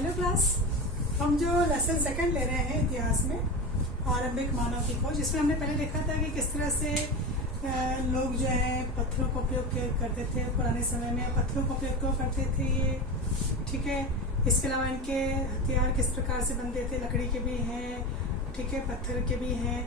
Hello class. हम जो lesson second ले रहे हैं इतिहास में आरंभिक मानव की खोज, इसमें हमने पहले देखा था कि किस तरह से लोग जो है पत्थरों का उपयोग करते थे। पुराने समय में पत्थरों का उपयोग क्यों करते थे ये, ठीक है। इसके अलावा इनके हथियार किस प्रकार से बनते थे, लकड़ी के भी हैं, ठीक है, पत्थर के भी हैं।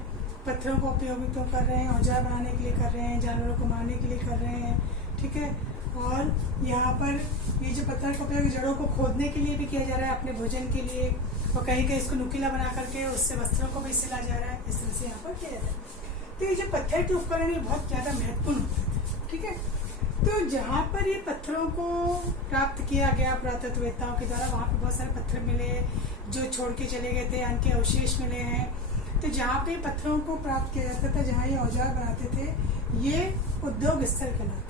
पत्थरों का उपयोग क्यों कर रहे हैं, औजार बनाने के लिए कर रहे हैं, जानवरों को मारने के लिए कर रहे हैं, ठीक है। और यहाँ पर ये जो पत्थर का उपयोग जड़ों को खोदने के लिए भी किया जा रहा है, अपने भोजन के लिए, और कहीं कहीं इसको नुकीला बना करके उससे वस्त्रों को भी सिला जा रहा है। इस तरह से यहाँ पर किया जाता है। तो ये जो पत्थर के उपकरण ये बहुत ज़्यादा महत्वपूर्ण होते थे, ठीक है। तो जहाँ पर ये पत्थरों को प्राप्त किया गया पुरातत्ववेत्ताओं के द्वारा, वहाँ पर बहुत सारे पत्थर मिले जो छोड़ के चले गए थे, उनके अवशेष मिले हैं। तो जहाँ पे पत्थरों को प्राप्त किया जाता था, जहाँ ये औजार बनाते थे, ये उद्योग स्थल कहलाते।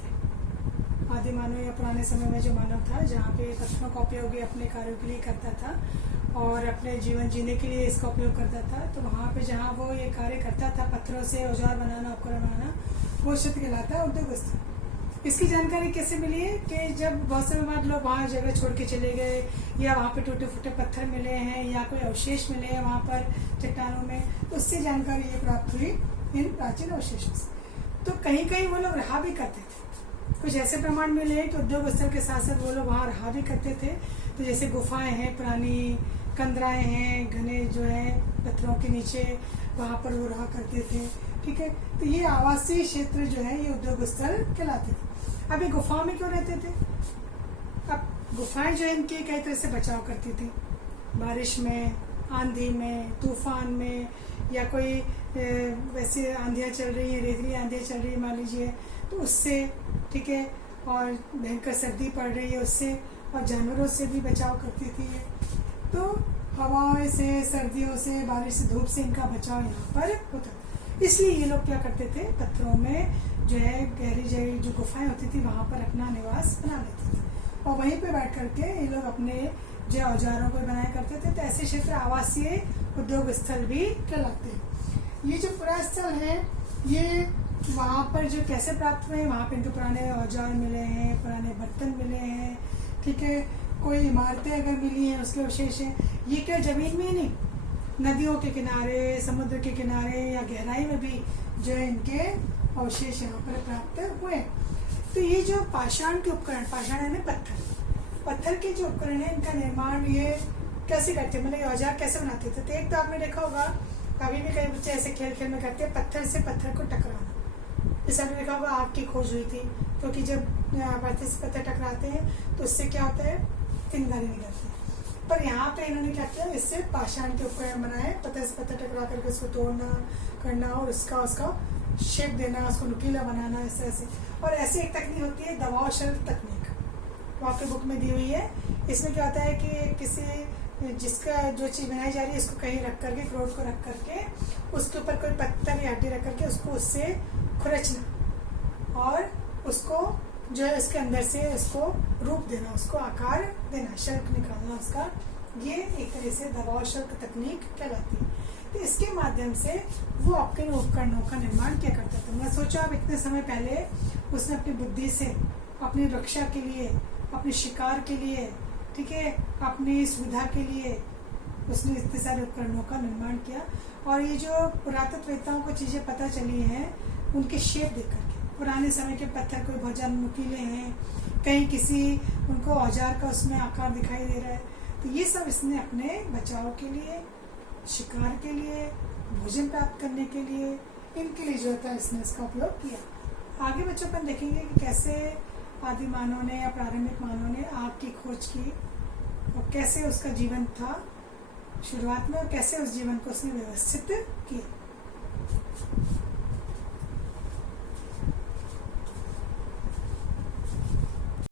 आदि मानव या पुराने समय में जो मानव था, जहाँ पे पत्थरों का उपयोग अपने कार्यों के लिए करता था और अपने जीवन जीने के लिए इसका उपयोग करता था, तो वहाँ पे जहाँ वो ये कार्य करता था, पत्थरों से औजार बनाना, उपकरण बनाना, वो क्षेत्र कहलाता है उद्योग स्थल। इसकी जानकारी कैसे मिली है कि जब बहुत समय बाद लोग वहाँ जगह छोड़ के चले गए, या वहाँ पे टूटे फूटे पत्थर मिले हैं, या कोई अवशेष मिले हैं वहाँ पर चट्टानों में, तो उससे जानकारी ये प्राप्त हुई इन प्राचीन अवशेषों से। तो कहीं कहीं वो लोग रहा भी करते थे। कुछ ऐसे प्रमाण मिले हैं कि उद्योग स्थल के साथ साथ वो लोग वहाँ रहा भी करते थे। तो जैसे गुफाएं हैं, पुरानी कंदराएं हैं, घने जो है पत्थरों के नीचे, वहाँ पर वो रहा करते थे, ठीक है। तो ये आवासीय क्षेत्र जो है ये उद्योग स्थल कहलाते थे। अब ये गुफाओं में क्यों रहते थे? अब गुफाएं जो है इनके कई तरह से बचाव करती थी, बारिश में, आंधी में, तूफान में, या कोई वैसे आंधियाँ चल रही है, रेतीली आंधियाँ चल रही है मान लीजिए, तो उससे, ठीक है, और भयंकर सर्दी पड़ रही है उससे, और जानवरों से भी बचाव करती थी ये। तो हवाओं से, सर्दियों से, बारिश से, धूप से इनका बचाव यहाँ पर होता था। इसलिए ये लोग क्या करते थे, पत्थरों में जो है गहरी जगह जो गुफाएं होती थी वहाँ पर अपना निवास बना लेते थे, और वहीं पे बैठ करके ये लोग अपने जो औजारों को बनाया करते थे। तो ऐसे क्षेत्र आवासीय उद्योग स्थल भी कहलाते हैं। ये जो पुराने स्थल है, ये वहाँ पर जो कैसे प्राप्त हुए, वहाँ पे इनके पुराने औजार मिले हैं, पुराने बर्तन मिले हैं, ठीक है, कोई इमारतें अगर मिली हैं उसके अवशेष हैं। ये क्या जमीन में ही नहीं, नदियों के किनारे, समुद्र के किनारे, या गहराई में भी जो है इनके अवशेष यहाँ पर प्राप्त हुए। तो ये जो पाषाण के उपकरण, पाषाण यानी पत्थर, पत्थर के जो उपकरण है, इनका निर्माण ये कैसे करते, मतलब ये औजार कैसे बनाते थे? तो एक तो आपने देखा होगा, अभी भी कई बच्चे ऐसे खेल खेल में करते हैं, पत्थर से पत्थर को टकराना। जैसे आपने देखा होगा आग की खोज हुई थी, क्योंकि जब पत्थर से पत्थर टकराते हैं तो उससे क्या होता है, चिंगारी निकलती है। पर यहाँ पे इन्होंने क्या किया, इससे पाषाण के उपकरण बनाए, पत्थर से पत्थर टकरा करके उसको तोड़ना, करना, और उसका शेप देना, उसको नुकीला बनाना, इस तरह से। और ऐसी एक तकनीक होती है दबाव शल्क तकनीक, वो आपके बुक में दी हुई है। इसमें क्या होता है कि किसी जिसका जो चीज़ बनाई जा रही है इसको कहीं रख करके, क्रोट को रख करके, उसके ऊपर कोई पत्थर या हड्डी रख करके उसको उससे खुरचना, और उसको जो है उसके अंदर से उसको रूप देना, उसको आकार देना, शल्क निकालना उसका, ये एक तरह से दबाव शल्क तकनीक कहलाती है। तो इसके माध्यम से वो अपने उपकरणों का निर्माण किया करता था। मैं सोचा अब इतने समय पहले उसने अपनी बुद्धि से अपनी रक्षा के लिए, अपने शिकार के लिए, ठीक है, अपनी सुविधा के लिए उसने इतने सारे उपकरणों का निर्माण किया। और ये जो पुरातत्ववेत्ताओं को चीज़ें पता चली हैं, उनके शेप देख करके, पुराने समय के पत्थर कोई बहुत ज़्यादा नुकीले हैं, कहीं किसी उनको औजार का उसमें आकार दिखाई दे रहा है, तो ये सब इसने अपने बचाव के लिए, शिकार के लिए, भोजन प्राप्त करने के लिए, इनके लिए जो होता है इसने इसका उपयोग किया। आगे बच्चों पर देखेंगे कि कैसे आदि मानव ने या प्रारंभिक मानव ने आग की खोज की, और कैसे उसका जीवन था शुरुआत में, और कैसे उस जीवन को उसने व्यवस्थित किया।